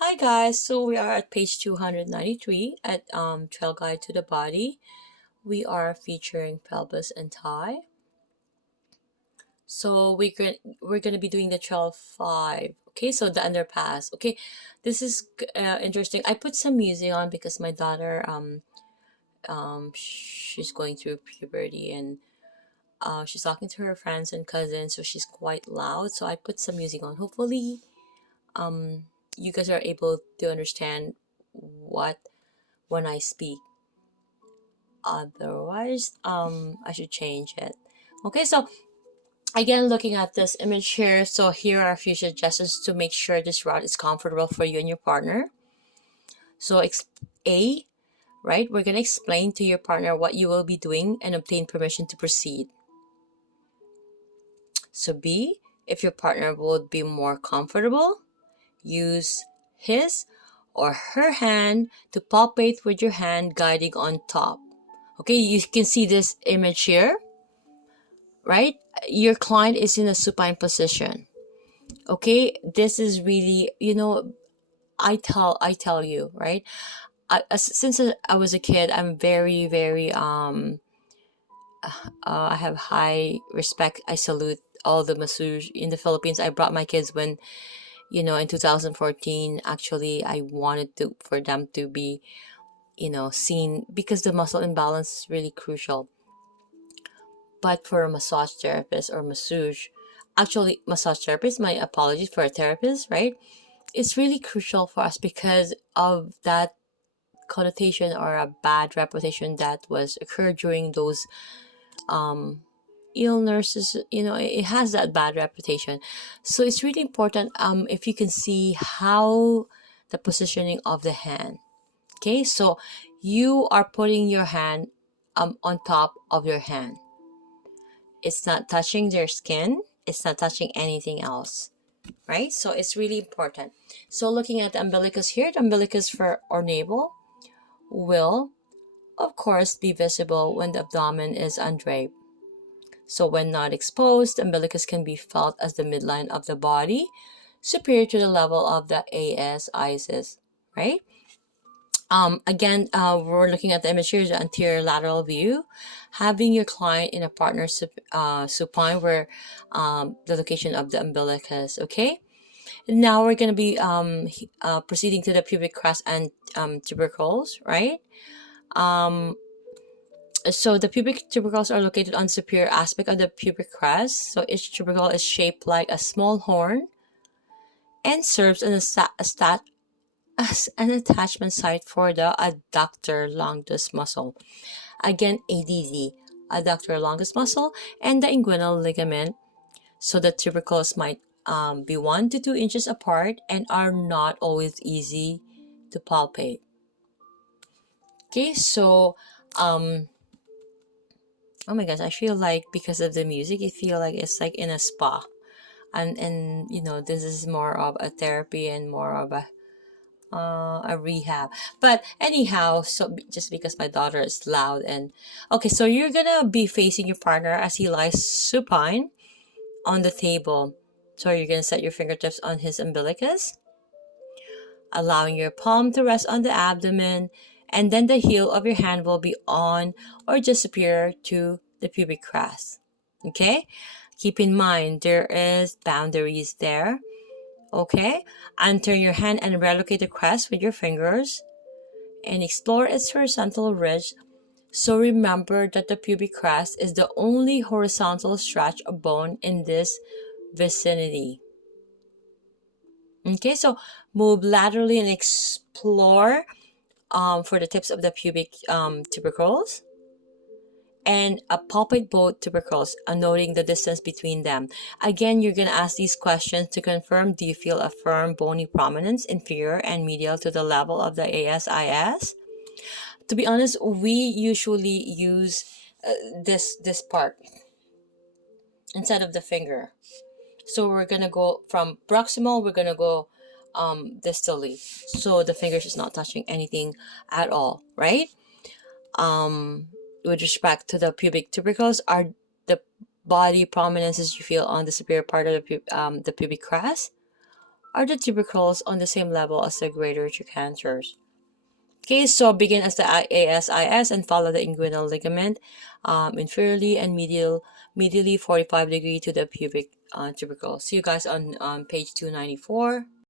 Hi guys, so we are at page 293 at Trailguide to the Body. We are featuring pelvis and thigh. So we're gonna be doing the trail 5. Okay, so the underpass. Okay, this is interesting. I put some music on because my daughter she's going through puberty and she's talking to her friends and cousins, so she's quite loud. So I put some music on. Hopefully um you guys are able to understand what when I speak. Otherwise, I should change it. Okay, so again, looking at this image here, so here are a few suggestions to make sure this route is comfortable for you and your partner. So A, right, we're gonna explain to your partner what you will be doing and obtain permission to proceed. So B, if your partner would be more comfortable, use his or her hand to palpate with your hand guiding on top. Okay, you can see this image here, right? Your client is in a supine position. Okay, this is really, I tell you, right? Since I was a kid, I'm very I have high respect. I salute all the massage in the Philippines. I brought my kids when, in 2014. Actually, I wanted to for them to be, seen because the muscle imbalance is really crucial. But for a massage therapist or massage therapist, my apologies for a therapist, right? It's really crucial for us because of that connotation or a bad reputation that was occurred during those um ill nurses. It has that bad reputation. So it's really important if you can see how the positioning of the hand. Okay, so you are putting your hand on top of your hand. It's not touching their skin, it's not touching anything else, right? So it's really important. So looking at the umbilicus here, the umbilicus for our navel will of course be visible when the abdomen is undraped. So when not exposed, the umbilicus can be felt as the midline of the body, superior to the level of the AS isis, right? Again, we're looking at the image here, the anterior lateral view. Having your client in a partner supine where the location of the umbilicus, okay? Now we're going to be proceeding to the pubic crest and tubercles, right? Um, so the pubic tubercles are located on the superior aspect of the pubic crest. So each tubercle is shaped like a small horn and serves as an attachment site for the adductor longus muscle. Again, ADD, adductor longus muscle, and the inguinal ligament. So the tubercles might be 1 to 2 inches apart and are not always easy to palpate. Okay, so oh my gosh, I feel like because of the music, I feel like it's like in a spa, and this is more of a therapy and more of a rehab. But anyhow, so just because my daughter is loud and okay, so you're gonna be facing your partner as he lies supine on the table. So you're gonna set your fingertips on his umbilicus, allowing your palm to rest on the abdomen, and then the heel of your hand will be on or just superior to the pubic crest. Okay, keep in mind there is boundaries there. Okay, and turn your hand and relocate the crest with your fingers and explore its horizontal ridge. So remember that the pubic crest is the only horizontal stretch of bone in this vicinity. Okay, so move laterally and explore for the tips of the pubic tubercles and palpate both tubercles, noting the distance between them. Again, you're going to ask these questions to confirm: do you feel a firm bony prominence inferior and medial to the level of the ASIS? To be honest, we usually use this part instead of the finger. So we're going to go from proximal, we're going to go distally. So the fingers is not touching anything at all, right? With respect to the pubic tubercles, are the body prominences you feel on the superior part of the pubic crest are the tubercles on the same level as the greater trocancers. Okay, so begin as the ASIS and follow the inguinal ligament inferiorly and medially 45 degree to the pubic tubercle. See you guys on page 294.